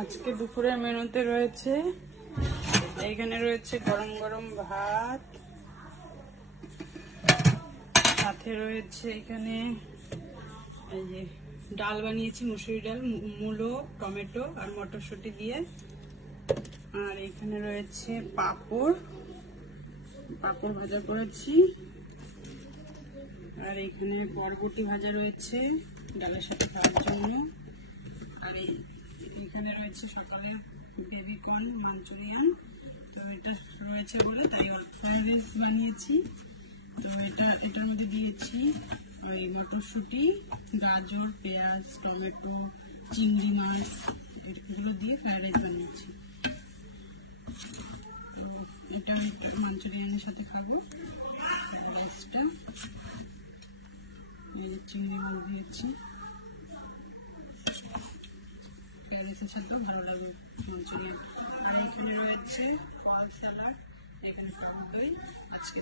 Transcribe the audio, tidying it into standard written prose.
আজকে দুপুরের মেনুতে রয়েছে, এইখানে রয়েছে গরম গরম ভাত, সাথে রয়েছে এখানে এই যে ডাল বানিয়েছি, মুসুরি ডাল, মূলো, টমেটো আর মটরশুঁটি দিয়ে। আর এখানে রয়েছে পাঁপড় ভাজা করেছি। আর এখানে বরবটি ভাজা রয়েছে ডালের সাথে খাওয়ার জন্য। আর এখানে রয়েছে সকালে বেবিকর্ন মাঞ্চুরিয়ান, তো এটা রয়েছে বলে তাই ফ্রাইড রাইস বানিয়েছি। তো এটার মধ্যে দিয়েছি ওই মটরশুঁটি, গাজর, পেঁয়াজ, টমেটো, চিংড়ি মাছ, এগুলো দিয়ে ফ্রাইড রাইস বানিয়েছি। এটা আমি মাঞ্চুরিয়ানের সাথে খাবো। রাইসটা চিংড়ি মাছ দিয়েছি, ফ্রাইড রাইসের সাথেও ভালো লাগবে মাঞ্চুরিয়ান। আর এখানে রয়েছে ফল স্যালাড, এখানে খাওয়া দই। আজকে